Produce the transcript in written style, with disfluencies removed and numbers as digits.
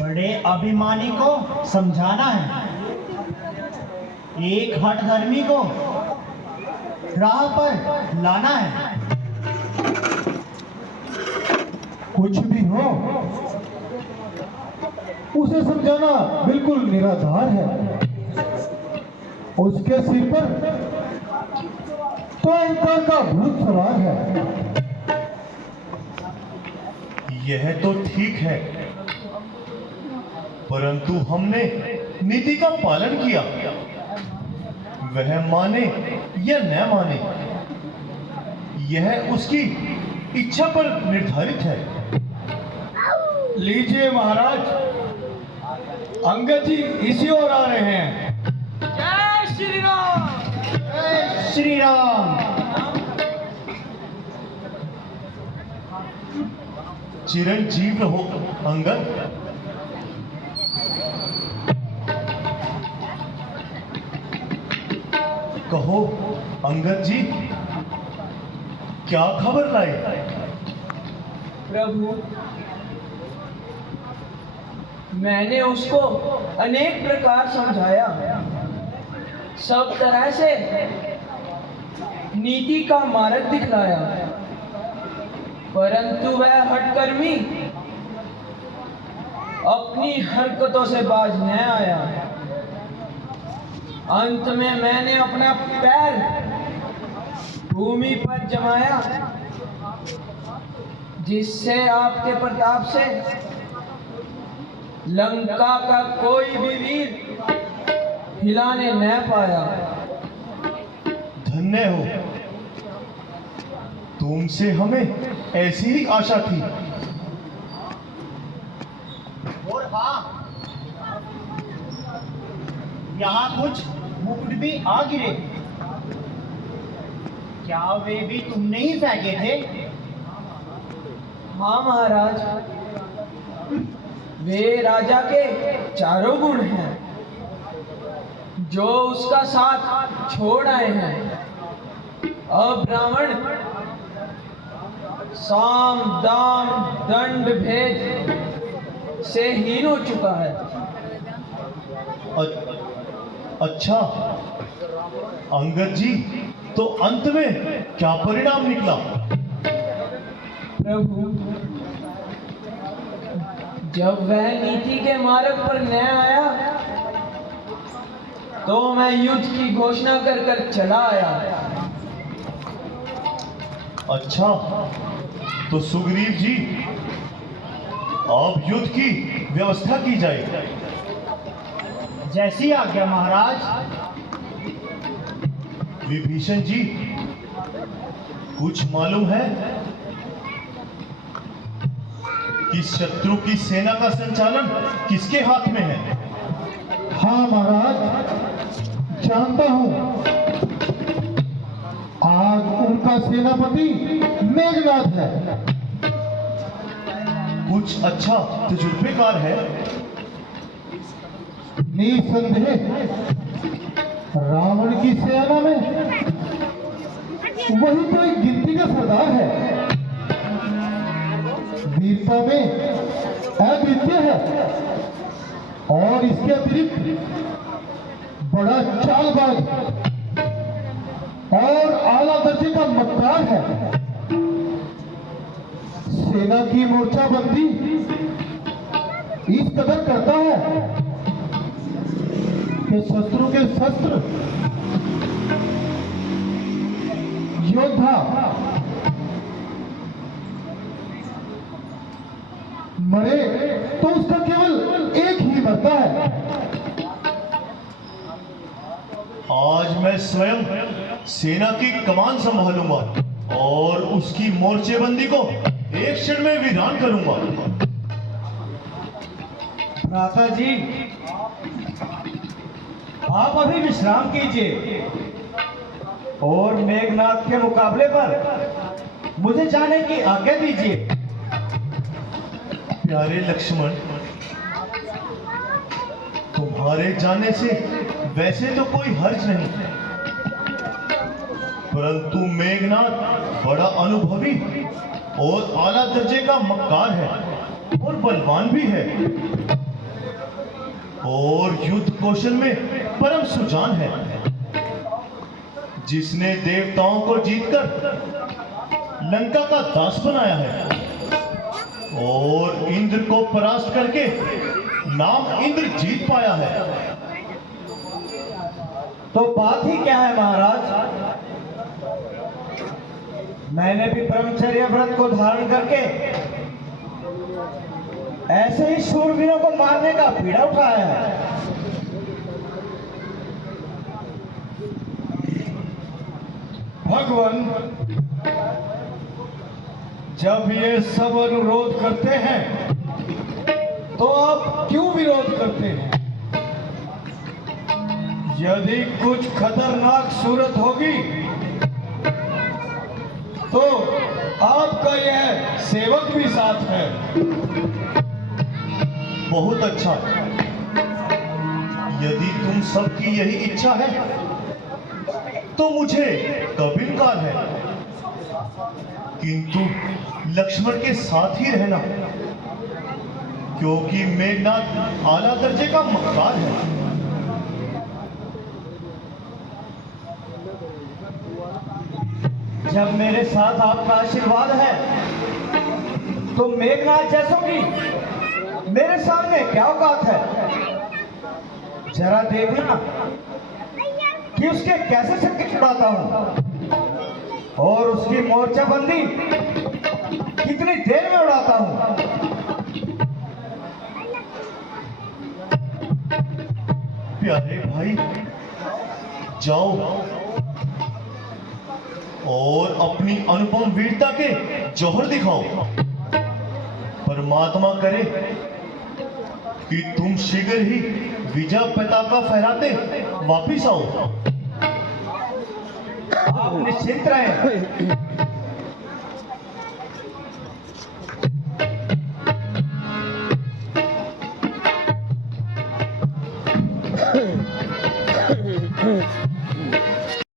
बड़े अभिमानी को समझाना है, एक हठधर्मी को राह पर लाना है। कुछ भी हो, उसे समझाना बिल्कुल निराधार है। उसके सिर पर तो अहंकार का भूत सवार है। यह तो ठीक है, परंतु हमने नीति का पालन किया। वह माने या न माने, यह उसकी इच्छा पर निर्धारित है। लीजिए महाराज, अंगद जी इसी ओर आ रहे हैं। जय श्री राम। जय श्री राम। चिरंजीव रहो अंगद। कहो अंगद जी, क्या खबर लाए? प्रभु, मैंने उसको अनेक प्रकार समझाया, सब तरह से नीति का मार्ग दिखलाया, परंतु वह हठकर्मी अपनी हरकतों से बाज न आया। अंत में मैंने अपना पैर भूमि पर जमाया, जिससे आपके प्रताप से लंका का कोई भी वीर हिलाने न पाया। धन्य हो, तुमसे हमें ऐसी ही आशा थी। और हाँ, यहाँ कुछ मुकुट भी आ गिरे। क्या वे भी तुमने ही फेंके थे? हाँ महाराज, वे राजा के चारों गुण हैं, जो उसका साथ छोड़ आए हैं। अब रावण साम दाम दंड भेद से हीन हो चुका है। अच्छा अंगद जी, तो अंत में क्या परिणाम निकला? प्रभु, जब वह नीति के मार्ग पर न आया, तो मैं युद्ध की घोषणा कर कर चला आया। अच्छा, तो सुग्रीव जी, अब युद्ध की व्यवस्था की जाए। जैसी आज्ञा महाराज। विभीषण जी, कुछ मालूम है कि शत्रु की सेना का संचालन किसके हाथ में है? हाँ महाराज, जानता हूँ। आज उनका सेनापति मेघनाथ है। कुछ अच्छा तजुर्बेकार है। निसंदेह रावण की सेना में वही तो एक गिनती का सरदार है। वीरता में अद्वितीय है और इसके अतिरिक्त बड़ा चालबाज और आला दर्जे का मक्कार है। सेना की मोर्चाबंदी इस कदर करता है कि शत्रु के शस्त्र योद्धा मरे तो उसका केवल एक ही मरता है। आज मैं स्वयं सेना की कमान संभालूंगा और उसकी मोर्चेबंदी को एक क्षण में विधान करूंगा। भ्राता जी, आप अभी विश्राम कीजिए और मेघनाथ के मुकाबले पर मुझे जाने की आज्ञा दीजिए। प्यारे लक्ष्मण, तुम्हारे जाने से वैसे तो कोई हर्ज नहीं, परंतु मेघनाथ बड़ा अनुभवी और आला दर्जे का मक्कार है और बलवान भी है। और युद्ध कौशल में परम सुजान है, जिसने देवताओं को जीतकर लंका का दास बनाया है और इंद्र को परास्त करके नाम इंद्र जीत पाया है। तो बात ही क्या है महाराज? मैंने भी ब्रह्मचर्य व्रत को धारण करके ऐसे ही शूरवीरों को मारने का बीड़ा उठाया है। भगवान, जब ये सब अनुरोध करते हैं तो आप क्यों विरोध करते हैं? यदि कुछ खतरनाक सूरत होगी तो आपका यह सेवक भी साथ है। बहुत अच्छा। यदि तुम सबकी यही इच्छा है तो मुझे कब इनकार है, किंतु लक्ष्मण के साथ ही रहना, क्योंकि मेघनाथ आला दर्जे का मक्कार है। जब मेरे साथ आपका आशीर्वाद है तो मेघनाथ जैसों की मेरे सामने क्या औकात है? जरा देखना कि उसके कैसे छक्के छुड़ाता हूं और उसकी मोर्चाबंदी कितनी देर में उड़ाता हूं। प्यारे भाई, जाओ और अपनी अनुपम वीरता के जौहर दिखाओ। परमात्मा करे कि तुम शीघ्र ही विजय पताका फहराते वापिस आओ। आप निश्चिंत रहें,